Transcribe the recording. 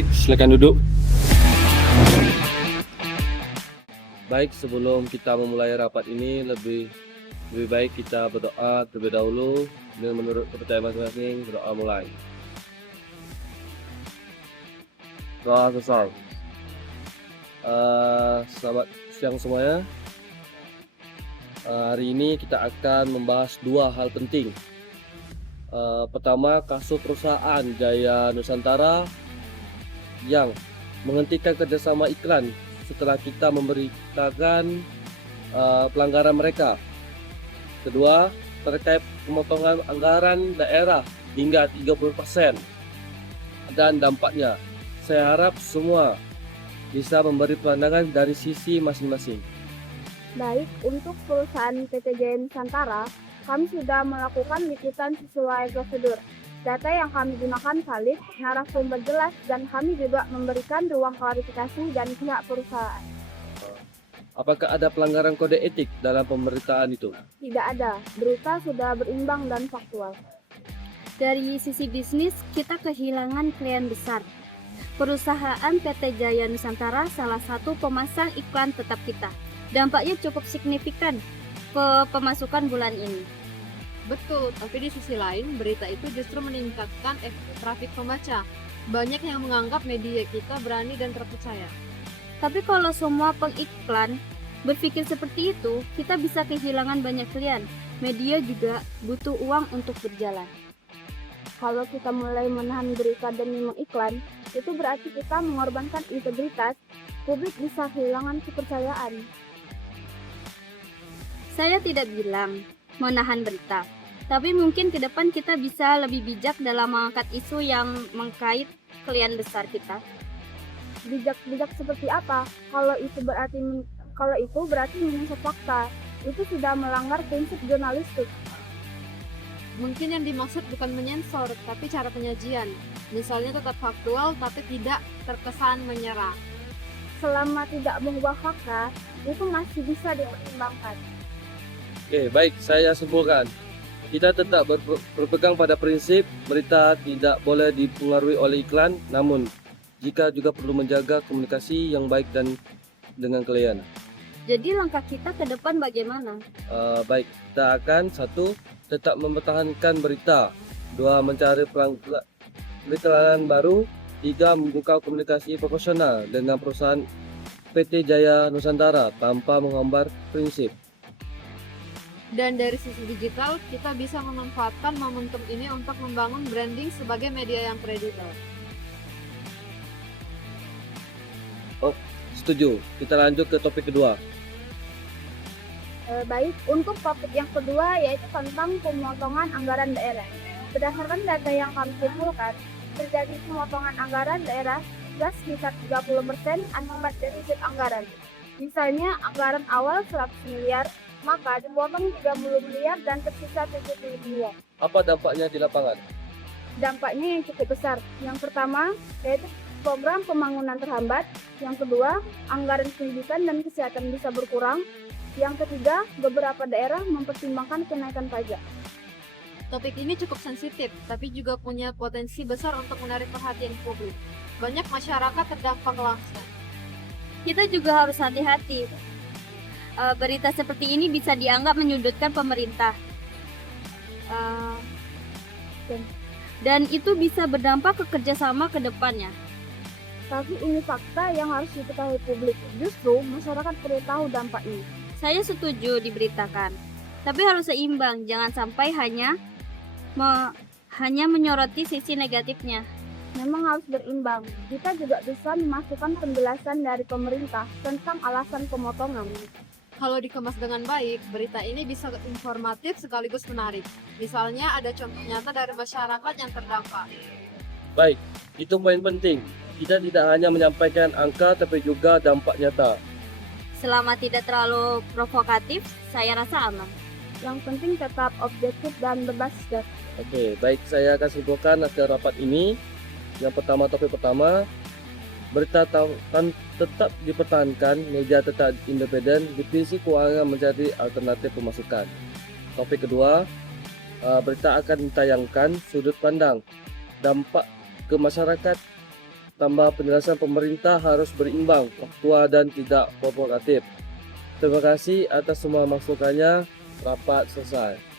Baik, silakan duduk. Baik, sebelum kita memulai rapat ini lebih baik kita berdoa terlebih dahulu dengan menurut kepercayaan masing-masing. Berdoa mulai. Doa selesai. Selamat siang semuanya. Hari ini kita akan membahas dua hal penting. Pertama, kasus perusahaan Jaya Nusantara yang menghentikan kerjasama iklan setelah kita memberitakan pelanggaran mereka. Kedua, terkait pemotongan anggaran daerah hingga 30% dan dampaknya. Saya harap semua bisa memberi pandangan dari sisi masing-masing. Baik, untuk perusahaan PT Jaya Nusantara, kami sudah melakukan liputan sesuai prosedur. Data yang kami gunakan valid, narasumber jelas, dan kami juga memberikan ruang klarifikasi dan pihak perusahaan. Apakah ada pelanggaran kode etik dalam pemberitaan itu? Tidak ada, berita sudah berimbang dan faktual. Dari sisi bisnis, kita kehilangan klien besar. Perusahaan PT Jaya Nusantara salah satu pemasang iklan tetap kita. Dampaknya cukup signifikan ke pemasukan bulan ini. Betul, tapi di sisi lain, berita itu justru meningkatkan trafik pembaca. Banyak yang menganggap media kita berani dan terpercaya. Tapi kalau semua pengiklan berpikir seperti itu, kita bisa kehilangan banyak klien. Media juga butuh uang untuk berjalan. Kalau kita mulai menahan berita demi mengiklan, itu berarti kita mengorbankan integritas. Publik bisa kehilangan kepercayaan. Saya tidak bilang menahan berita, tapi mungkin ke depan kita bisa lebih bijak dalam mengangkat isu yang mengkait klien besar kita. Bijak seperti apa? Kalau itu berarti menyensor fakta. Itu sudah melanggar prinsip jurnalistik. Mungkin yang dimaksud bukan menyensor, tapi cara penyajian. Misalnya tetap faktual, tapi tidak terkesan menyerang. Selama tidak mengubah fakta, itu masih bisa dipertimbangkan. Oke, baik, saya simpulkan. Kita tetap berpegang pada prinsip berita tidak boleh dipengaruhi oleh iklan, namun jika juga perlu menjaga komunikasi yang baik dan dengan klien. Jadi langkah kita ke depan bagaimana? Baik, kita akan satu, tetap mempertahankan berita. Dua, mencari berita baru. Tiga, membuka komunikasi profesional dengan perusahaan PT Jaya Nusantara tanpa menghambar prinsip. Dan dari sisi digital, kita bisa memanfaatkan momentum ini untuk membangun branding sebagai media yang kredibel. Oh, setuju. Kita lanjut ke topik kedua. Baik, untuk topik yang kedua yaitu tentang pemotongan anggaran daerah. Berdasarkan data yang kami kumpulkan, terjadi pemotongan anggaran daerah hingga sekitar 30% akibat defisit anggaran. Misalnya anggaran awal 100 miliar, maka dipotong 30 miliar dan tersisa 70 miliar. Apa dampaknya di lapangan? Dampaknya yang cukup besar. Yang pertama, yaitu program pembangunan terhambat. Yang kedua, anggaran pendidikan dan kesehatan bisa berkurang. Yang ketiga, beberapa daerah mempertimbangkan kenaikan pajak. Topik ini cukup sensitif, tapi juga punya potensi besar untuk menarik perhatian publik. Banyak masyarakat terdampak langsung. Kita juga harus hati-hati. Berita seperti ini bisa dianggap menyudutkan pemerintah. Dan itu bisa berdampak ke kerjasama ke depannya. Tapi ini fakta yang harus diketahui publik. Justru masyarakat perlu tahu dampaknya. Saya setuju diberitakan, tapi harus seimbang. Jangan sampai hanya menyoroti sisi negatifnya. Memang harus berimbang. Kita juga bisa memasukkan penjelasan dari pemerintah tentang alasan pemotongan. Kalau dikemas dengan baik, berita ini bisa informatif sekaligus menarik. Misalnya ada contoh nyata dari masyarakat yang terdampak. Baik, itu poin penting. Kita tidak hanya menyampaikan angka tapi juga dampak nyata. Selama tidak terlalu provokatif, saya rasa aman. Yang penting tetap objektif dan berbasis data. Oke, baik, saya akan simpulkan hasil rapat ini. Yang pertama, topik pertama, berita tetap dipertahankan, media tetap independen, divisi keuangan menjadi alternatif pemasukan. Topik kedua, berita akan ditayangkan sudut pandang dampak ke masyarakat tambah penjelasan pemerintah harus berimbang, faktual dan tidak provokatif. Terima kasih atas semua masukannya. Rapat selesai.